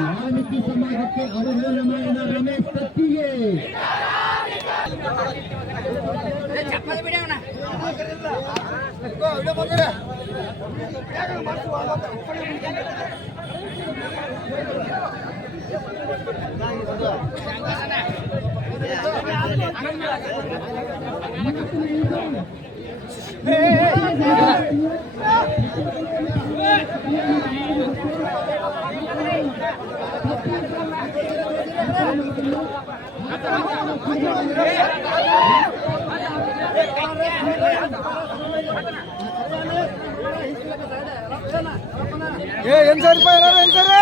ವಾಲ್ಮೀಕಿ ಸಮಾಜಕ್ಕೆ ಅವಹೇಳನ ಮಾಡಿದ ರಮೇಶ್ ಕತ್ತಿಗೆ ಏನ್ ಸರ್ ಏನ್ ಸರ್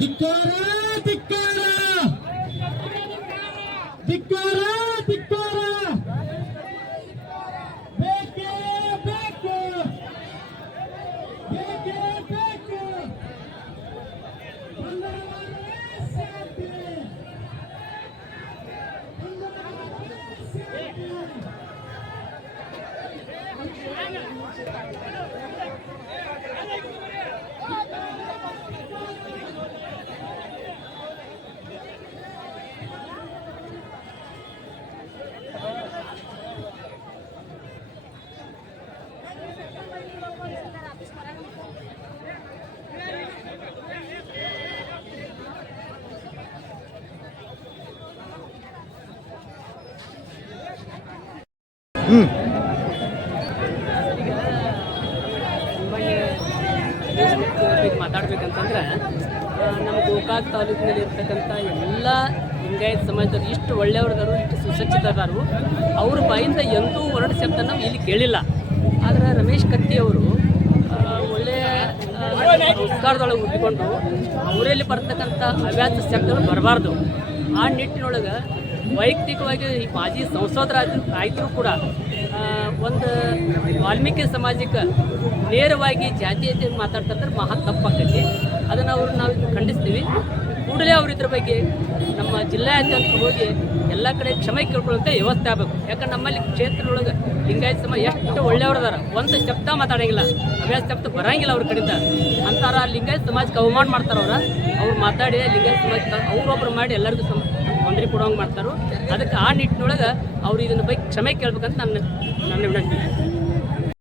ಧಿಕ್ಕಾರ ಧಿಕ್ಕಾರ ಧಿಕ್ಕಾರ ಧಿಕ್ಕಾರ ಬೇಕೇ ಬೇಕು ಬೇಕೇ ಬೇಕು ಶಾಂತಿ ಮಾತಾಡ್ಬೇಕಂತಂದ್ರೆ ನಮ್ಮ ಗೋಕಾಕ್ ತಾಲೂಕಿನಲ್ಲಿ ಇರ್ತಕ್ಕಂಥ ಎಲ್ಲ ಲಿಂಗಾಯತ ಸಮಾಜದವರು ಇಷ್ಟು ಒಳ್ಳೆಯವ್ರದಾರು ಇಷ್ಟು ಸುಸಜ್ಜಿತರಾರು ಅವ್ರ ಬಾಯಿಂದ ಎಂದೂ ಹೊರಡು ಶಬ್ದ ನಾವು ಇಲ್ಲಿ ಕೇಳಿಲ್ಲ. ಆದರೆ ರಮೇಶ್ ಕತ್ತಿಯವರು ಒಳ್ಳೆಯ ಸಂಸ್ಕಾರದೊಳಗೆ ಹುಟ್ಟಿಕೊಂಡು ಅವರಲ್ಲಿ ಬರ್ತಕ್ಕಂಥ ಅವ್ಯಾಸ ಶಬ್ದಗಳು ಬರಬಾರ್ದು. ಆ ನಿಟ್ಟಿನೊಳಗೆ ವೈಯಕ್ತಿಕವಾಗಿ ಈ ಮಾಜಿ ಸಂಸದರಾದರೂ ಕೂಡ ಒಂದು ವಾಲ್ಮೀಕಿ ಸಮಾಜಕ್ಕೆ ನೇರವಾಗಿ ಜಾತೀಯತೆ ಮಾತಾಡ್ತಾರೆ ಮಹಾ ತಪ್ಪಾಗ್ತೈತಿ. ಅದನ್ನು ನಾವು ಖಂಡಿಸ್ತೀವಿ. ಕೂಡಲೇ ಅವ್ರ ಇದ್ರ ಬಗ್ಗೆ ನಮ್ಮ ಜಿಲ್ಲಾದ್ಯಂತ ಹೋಗಿ ಎಲ್ಲ ಕಡೆ ಕ್ಷಮೆ ಕೇಳ್ಕೊಳ್ಳುವಂಥ ವ್ಯವಸ್ಥೆ ಆಗಬೇಕು. ಯಾಕಂದ್ರೆ ನಮ್ಮಲ್ಲಿ ಕ್ಷೇತ್ರದೊಳಗೆ ಲಿಂಗಾಯತ ಸಮಾಜ ಎಷ್ಟು ಒಳ್ಳೆಯವ್ರದಾರ, ಒಂದು ಶಬ್ದ ಮಾತಾಡೋಂಗಿಲ್ಲ, ಅವ್ಯಾಸ ಶಬ್ದ ಬರೋಂಗಿಲ್ಲ ಅವ್ರ ಕಡೆಯಿಂದ. ಅಂತಾರ ಲಿಂಗಾಯತ ಸಮಾಜಕ್ಕೆ ಅವಮಾನ ಮಾಡ್ತಾರೆ. ಅವ್ರು ಮಾತಾಡಿ ಲಿಂಗಾಯತ ಸಮಾಜ ಅವ್ರೊಬ್ಬರು ಮಾಡಿ ಎಲ್ಲರಿಗೂ ತೊಂದರೆ ಕೊಡೋಂಗೆ ಮಾಡ್ತಾರೆ. ಅದಕ್ಕೆ ಆ ನಿಟ್ಟಿನೊಳಗೆ ಅವ್ರು ಇದನ್ನ ಬಗ್ಗೆ ಕ್ಷಮೆ ಕೇಳ್ಬೇಕಂತ ನನ್ನ ವಿನಂತಿ.